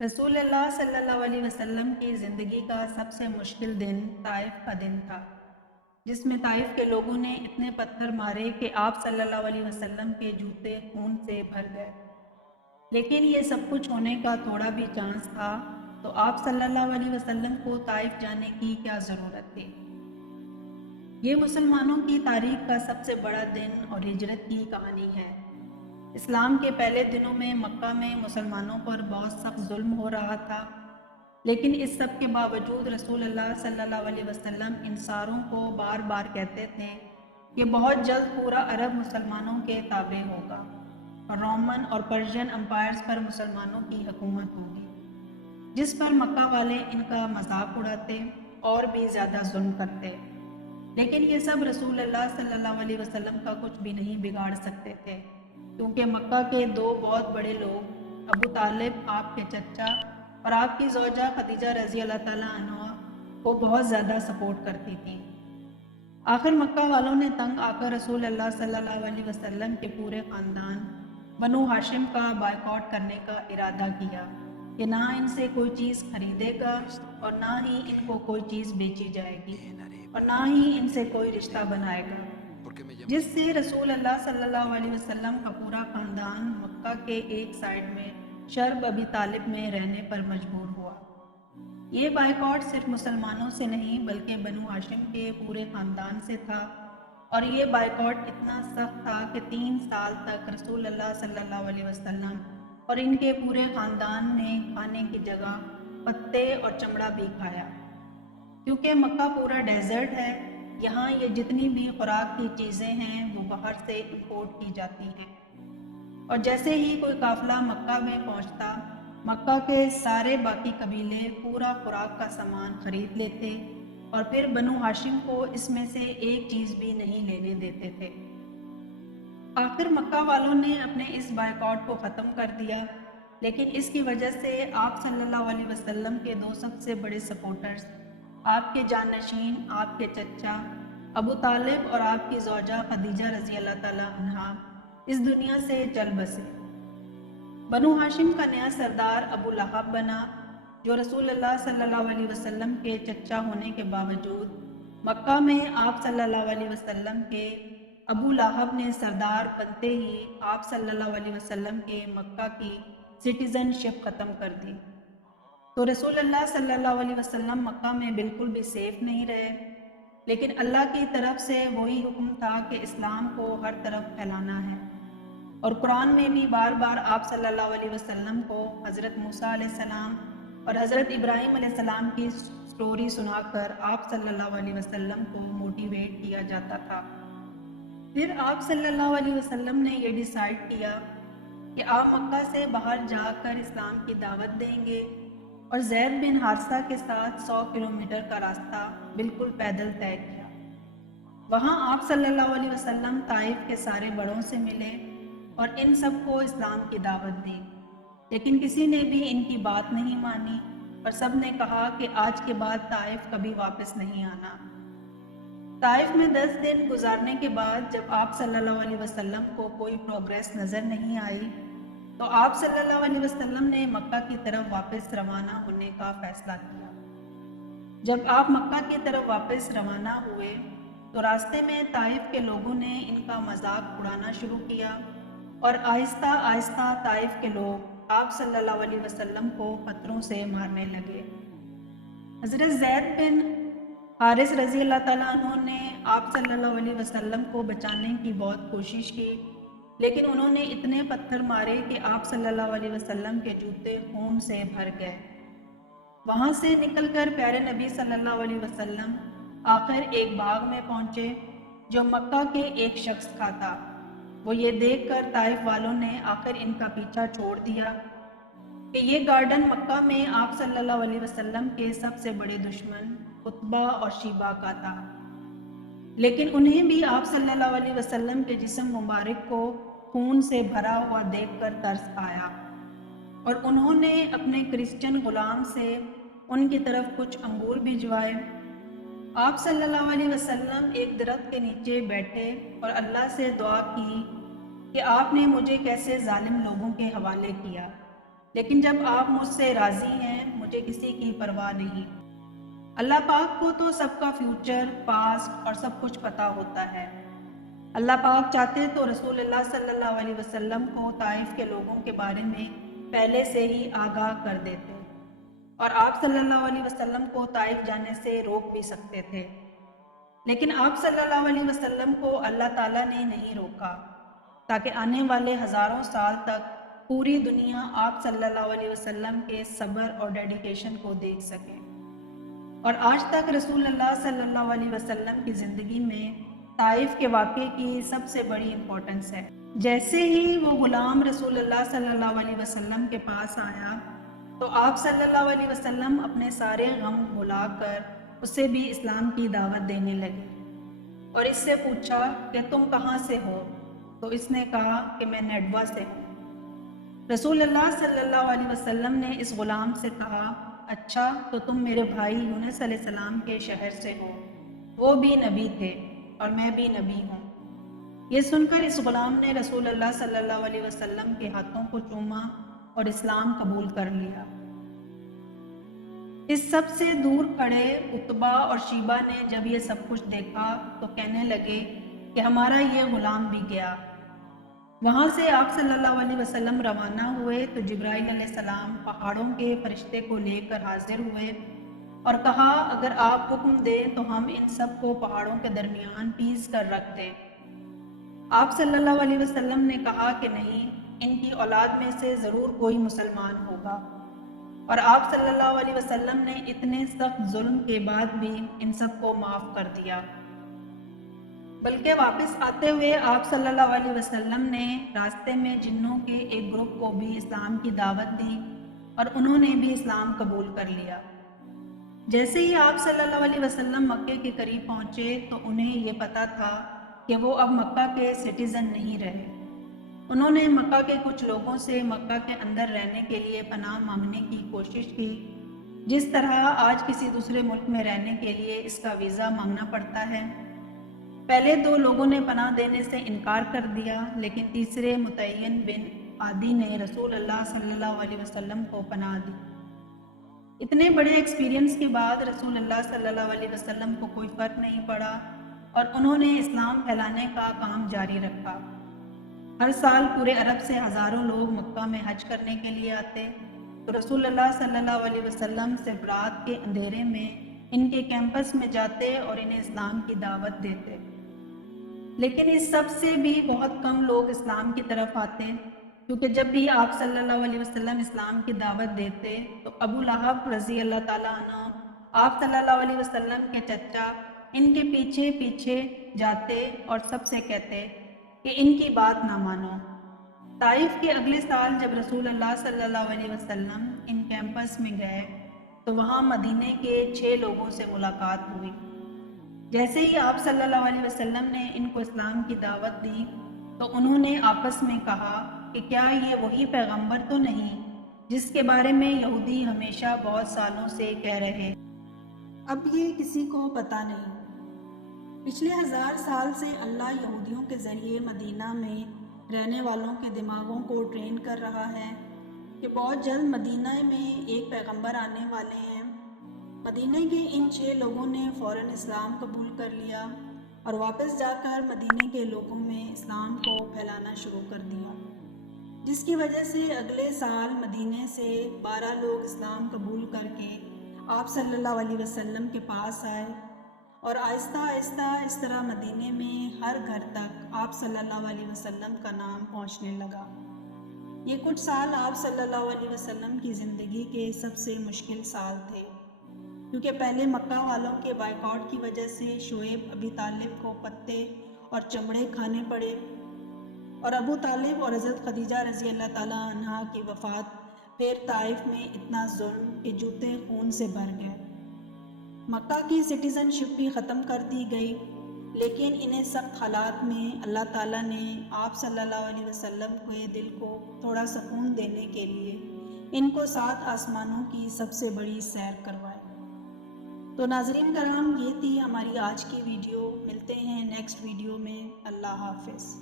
रसूल अल्लाह सल्लल्लाहु अलैहि वसल्लम की ज़िंदगी का सबसे मुश्किल दिन ताइफ का दिन था, जिसमें ताइफ के लोगों ने इतने पत्थर मारे कि आप सल्लल्लाहु अलैहि वसल्लम के जूते खून से भर गए। लेकिन ये सब कुछ होने का थोड़ा भी चांस था तो आप सल्लल्लाहु अलैहि वसल्लम को ताइफ जाने की क्या ज़रूरत थी। ये मुसलमानों की तारीख का सबसे बड़ा दिन और हिजरत की कहानी है। इस्लाम के पहले दिनों में मक्का में मुसलमानों पर बहुत सख्त जुल्म हो रहा था, लेकिन इस सब के बावजूद रसूल अल्लाह सल्लल्लाहु अलैहि वसल्लम इंसारों को बार बार कहते थे कि बहुत जल्द पूरा अरब मुसलमानों के ताबे होगा और रोमन और पर्शियन अम्पायर्स पर मुसलमानों की हुकूमत होगी, जिस पर मक्का वाले इनका मजाक उड़ाते और भी ज़्यादा जुल्म करते। लेकिन ये सब रसूल अल्लाह सल्लल्लाहु अलैहि वसल्लम का कुछ भी नहीं बिगाड़ सकते थे, क्योंकि मक्का के दो बहुत बड़े लोग अबू तालिब आपके चचा और आपकी ज़ौजा खदीजा रज़ी अल्लाह ताला अन्हा को बहुत ज़्यादा सपोर्ट करती थी। आखिर मक्का वालों ने तंग आकर रसूल अल्लाह सल्लल्लाहु अलैहि वसल्लम के पूरे ख़ानदान बनु हाशिम का बायकॉट करने का इरादा किया कि ना इनसे कोई चीज़ खरीदेगा और ना ही इनको कोई चीज़ बेची जाएगी और ना ही इनसे कोई रिश्ता बनाएगा, जिससे रसूल अल्लाह सल्लल्लाहु अलैहि वसल्लम का पूरा ख़ानदान मक्का के एक साइड में शर्ब अबी तालिब में रहने पर मजबूर हुआ। ये बाइकॉट सिर्फ मुसलमानों से नहीं बल्कि बनु हाशिम के पूरे ख़ानदान से था, और ये बाइकॉट इतना सख्त था कि 3 साल तक रसूल अल्लाह सल्लल्लाहु अलैहि वसल्लम और इनके पूरे ख़ानदान ने खाने की जगह पत्ते और चमड़ा भी खाया, क्योंकि मक्का पूरा डेजर्ट है। यहाँ ये जितनी भी खुराक की चीज़ें हैं वो बाहर से इंपोर्ट की जाती हैं, और जैसे ही कोई काफिला मक्का में पहुंचता, मक्का के सारे बाकी कबीले पूरा खुराक का सामान खरीद लेते और फिर बनु हाशिम को इसमें से एक चीज़ भी नहीं लेने देते थे। आखिर मक्का वालों ने अपने इस बायकॉट को ख़त्म कर दिया, लेकिन इसकी वजह से आप सल्लल्लाहु अलैहि वसल्लम के दो सबसे बड़े सपोर्टर्स, आपके जानशीन आपके चचा अबू तालिब और आपकी ज़ौजा खदीजा रज़ी अल्लाह ताला अन्हा इस दुनिया से चल बसे। बनु हाशिम का नया सरदार अबू लहब बना, जो रसूल अल्लाह सल्लल्लाहु अलैहि वसल्लम के चचा होने के बावजूद मक्का में आप सल्लल्लाहु अलैहि वसल्लम के अबू लहब ने सरदार बनते ही आप सल्लल्लाहु अलैहि वसल्लम के मक्का की सिटीज़नशिप ख़त्म कर दी। तो रसूल अल्लाह सल्लल्लाहु अलैहि वसल्लम मक्का में बिल्कुल भी सेफ नहीं रहे, लेकिन अल्लाह की तरफ से वही हुक्म था कि इस्लाम को हर तरफ फैलाना है, और कुरान में भी बार बार आप सल्लल्लाहु अलैहि वसल्लम को हज़रत मूसा अलैहिस्सलाम और हज़रत इब्राहीम अलैहिस्सलाम की स्टोरी सुनाकर आप सल्लल्लाहु अलैहि वसल्लम को मोटिवेट किया जाता था। फिर आप सल्लल्लाहु अलैहि वसल्लम ने ये डिसाइड किया कि आप मक्का से बाहर जाकर इस्लाम की दावत देंगे, और ज़ैद बिन हारिसा के साथ 100 किलोमीटर का रास्ता बिल्कुल पैदल तय किया। वहाँ आप सल्लल्लाहु अलैहि वसल्लम ताइफ के सारे बड़ों से मिले और इन सबको इस्लाम की दावत दी, लेकिन किसी ने भी इनकी बात नहीं मानी और सब ने कहा कि आज के बाद ताइफ कभी वापस नहीं आना। ताइफ में 10 दिन गुजारने के बाद जब आप सल्लल्लाहु अलैहि वसल्लम को कोई प्रोग्रेस नज़र नहीं आई, तो आप सल्लल्लाहु अलैहि वसल्लम ने मक्का की तरफ वापस रवाना होने का फ़ैसला किया। जब आप मक्का की तरफ वापस रवाना हुए तो रास्ते में ताइफ के लोगों ने इनका मजाक उड़ाना शुरू किया, और आहिस्ता आहिस्ता ताइफ के लोग आप सल्लल्लाहु अलैहि वसल्लम को पत्थरों से मारने लगे। हज़रत ज़ैद बिन हारिस रज़ी अल्लाह ताला अन्हु ने आप सल्लल्लाहु अलैहि वसल्लम को बचाने की बहुत कोशिश की, लेकिन उन्होंने इतने पत्थर मारे कि आप सल्लल्लाहु अलैहि वसल्लम के जूते खून से भर गए। वहाँ से निकलकर प्यारे नबी सल्लल्लाहु अलैहि वसल्लम आखिर एक बाग में पहुँचे जो मक्का के एक शख्स का था। वो ये देखकर ताइफ वालों ने आखिर इनका पीछा छोड़ दिया कि ये गार्डन मक्का में आप सल्लल्लाहु अलैहि वसल्लम के सबसे बड़े दुश्मन उतबा और शीबा का था। लेकिन उन्हें भी आप सल्लल्लाहु अलैहि वसल्लम के जिस्म मुबारक को खून से भरा हुआ देखकर तरस आया, और उन्होंने अपने क्रिश्चियन गुलाम से उनकी तरफ कुछ अंगूर भिजवाए। आप सल्लल्लाहु अलैहि वसल्लम एक दरख्त के नीचे बैठे और अल्लाह से दुआ की کہ آپ نے مجھے کیسے ظالم لوگوں کے حوالے کیا، لیکن جب آپ مجھ سے راضی ہیں مجھے کسی کی پرواہ نہیں۔ اللہ پاک کو تو سب کا فیوچر، پاسٹ اور سب کچھ پتہ ہوتا ہے۔ اللہ پاک چاہتے تو رسول اللہ صلی اللہ علیہ وسلم کو طائف کے لوگوں کے بارے میں پہلے سے ہی آگاہ کر دیتے اور آپ صلی اللہ علیہ وسلم کو طائف جانے سے روک بھی سکتے تھے، لیکن آپ صلی اللہ علیہ وسلم کو اللہ تعالیٰ نے نہیں روکا تاکہ آنے والے ہزاروں سال تک پوری دنیا آپ صلی اللہ علیہ وسلم کے صبر اور ڈیڈیکیشن کو دیکھ سکے۔ اور آج تک رسول اللہ صلی اللہ علیہ وسلم کی زندگی میں طائف کے واقعے کی سب سے بڑی امپورٹنس ہے۔ جیسے ہی وہ غلام رسول اللہ صلی اللہ علیہ وسلم کے پاس آیا تو آپ صلی اللہ علیہ وسلم اپنے سارے غم بھلا کر اسے بھی اسلام کی دعوت دینے لگے اور اس سے پوچھا کہ تم کہاں سے ہو؟ تو اس نے کہا کہ میں نیڈوا سے ہوں۔ رسول اللہ صلی اللہ علیہ وسلم نے اس غلام سے کہا، اچھا تو تم میرے بھائی یونس علیہ السلام کے شہر سے ہو، وہ بھی نبی تھے اور میں بھی نبی ہوں۔ یہ سن کر اس غلام نے رسول اللہ صلی اللہ علیہ وسلم کے ہاتھوں کو چوما اور اسلام قبول کر لیا۔ اس سب سے دور کھڑے عتبہ اور شیبہ نے جب یہ سب کچھ دیکھا تو کہنے لگے کہ ہمارا یہ غلام بھی گیا۔ وہاں سے آپ صلی اللہ علیہ وسلم روانہ ہوئے تو جبرائیل علیہ السلام پہاڑوں کے فرشتے کو لے کر حاضر ہوئے اور کہا، اگر آپ حکم دیں تو ہم ان سب کو پہاڑوں کے درمیان پیس کر رکھ دیں۔ آپ صلی اللہ علیہ وسلم نے کہا کہ نہیں، ان کی اولاد میں سے ضرور کوئی مسلمان ہوگا، اور آپ صلی اللہ علیہ وسلم نے اتنے سخت ظلم کے بعد بھی ان سب کو معاف کر دیا۔ بلکہ واپس آتے ہوئے آپ صلی اللہ علیہ وسلم نے راستے میں جنوں کے ایک گروپ کو بھی اسلام کی دعوت دی اور انہوں نے بھی اسلام قبول کر لیا۔ جیسے ہی آپ صلی اللہ علیہ وسلم مکے کے قریب پہنچے تو انہیں یہ پتا تھا کہ وہ اب مکہ کے سٹیزن نہیں رہے۔ انہوں نے مکہ کے کچھ لوگوں سے مکہ کے اندر رہنے کے لیے پناہ مانگنے کی کوشش کی، جس طرح آج کسی دوسرے ملک میں رہنے کے لیے اس کا ویزا مانگنا پڑتا ہے۔ پہلے 2 لوگوں نے پناہ دینے سے انکار کر دیا، لیکن تیسرے متعین بن عادی نے رسول اللہ صلی اللہ علیہ وسلم کو پناہ دی۔ اتنے بڑے ایکسپیرینس کے بعد رسول اللہ صلی اللہ علیہ وسلم کو کوئی فرق نہیں پڑا اور انہوں نے اسلام پھیلانے کا کام جاری رکھا۔ ہر سال پورے عرب سے ہزاروں لوگ مکہ میں حج کرنے کے لیے آتے تو رسول اللہ صلی اللہ علیہ وسلم صرف رات کے اندھیرے میں ان کے کیمپس میں جاتے اور انہیں اسلام کی دعوت دیتے۔ لیکن اس سب سے بھی بہت کم لوگ اسلام کی طرف آتے، کیونکہ جب بھی آپ صلی اللہ علیہ وسلم اسلام کی دعوت دیتے تو ابو لہب رضی اللہ تعالیٰ عنہ، آپ صلی اللہ علیہ وسلم کے چچا، ان کے پیچھے پیچھے جاتے اور سب سے کہتے کہ ان کی بات نہ مانو۔ طائف کے اگلے سال جب رسول اللہ صلی اللہ علیہ وسلم ان کیمپس میں گئے تو وہاں مدینے کے 6 لوگوں سے ملاقات ہوئی۔ جیسے ہی آپ صلی اللہ علیہ وسلم نے ان کو اسلام کی دعوت دی تو انہوں نے آپس میں کہا کہ کیا یہ وہی پیغمبر تو نہیں جس کے بارے میں یہودی ہمیشہ بہت سالوں سے کہہ رہے، اب یہ کسی کو پتہ نہیں۔ پچھلے 1000 سال سے اللہ یہودیوں کے ذریعے مدینہ میں رہنے والوں کے دماغوں کو ٹرین کر رہا ہے کہ بہت جلد مدینہ میں ایک پیغمبر آنے والے ہیں۔ مدینہ کے ان 6 لوگوں نے فوراً اسلام قبول کر لیا اور واپس جا کر مدینہ کے لوگوں میں اسلام کو پھیلانا شروع کر دیا، جس کی وجہ سے اگلے سال مدینہ سے 12 لوگ اسلام قبول کر کے آپ صلی اللہ علیہ وسلم کے پاس آئے اور آہستہ آہستہ اس طرح مدینہ میں ہر گھر تک آپ صلی اللہ علیہ وسلم کا نام پہنچنے لگا۔ یہ کچھ سال آپ صلی اللہ علیہ وسلم کی زندگی کے سب سے مشکل سال تھے، کیونکہ پہلے مکہ والوں کے بائیکاٹ کی وجہ سے شعیب ابی طالب کو پتے اور چمڑے کھانے پڑے اور ابو طالب اور حضرت خدیجہ رضی اللہ تعالیٰ عنہا کی وفات، پھر طائف میں اتنا ظلم کہ جوتے خون سے بھر گئے۔ مکہ کی سٹیزن شپ بھی ختم کر دی گئی، لیکن انہیں سخت حالات میں اللہ تعالیٰ نے آپ صلی اللہ علیہ وسلم کے دل کو تھوڑا سکون دینے کے لیے ان کو 7 آسمانوں کی سب سے بڑی سیر کروائی۔ تو ناظرین کرام، یہ تھی ہماری آج کی ویڈیو۔ ملتے ہیں نیکسٹ ویڈیو میں۔ اللہ حافظ۔